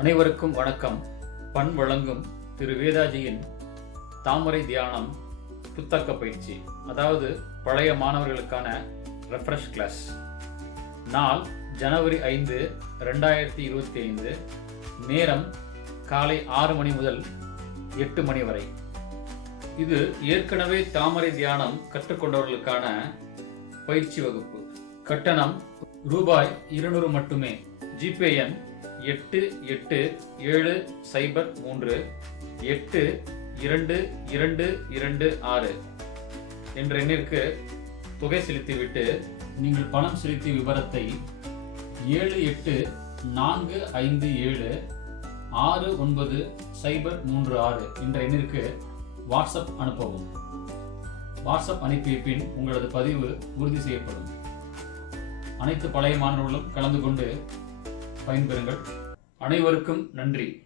அனைவருக்கும் வணக்கம். பண் வழங்கும் திரு வேதாஜியின் தாமரை தியானம் புத்தக்க பயிற்சி அதாவது பழைய மாணவர்களுக்கான ரெஃப்ரெஷ் கிளாஸ் நாள் ஜனவரி ஐந்து ரெண்டாயிரத்தி இருபத்தி ஐந்து. நேரம் காலை ஆறு மணி முதல் எட்டு மணி வரை. இது ஏற்கனவே தாமரை தியானம் கற்றுக்கொண்டவர்களுக்கான பயிற்சி வகுப்பு. கட்டணம் ரூபாய் இருநூறு மட்டுமே. ஜிபே எண் எட்டு எட்டு ஏழு சைபர் மூன்று எட்டு இரண்டு இரண்டு இரண்டு ஆறு என்ற எண்ணிற்கு தொகை செலுத்திவிட்டு நீங்கள் பணம் செலுத்திய விவரத்தை ஏழு எட்டு நான்கு ஐந்து ஏழு ஆறு ஒன்பது சைபர் மூன்று ஆறு என்ற எண்ணிற்கு வாட்ஸ்அப் அனுப்பவும். வாட்ஸ்அப் அனுப்பிய பின் உங்களது பதிவு உறுதி செய்யப்படும். அனைத்து பழைய மாணவர்களும் கலந்து கொண்டு பயன்பெறுங்கள். அனைவருக்கும் நன்றி.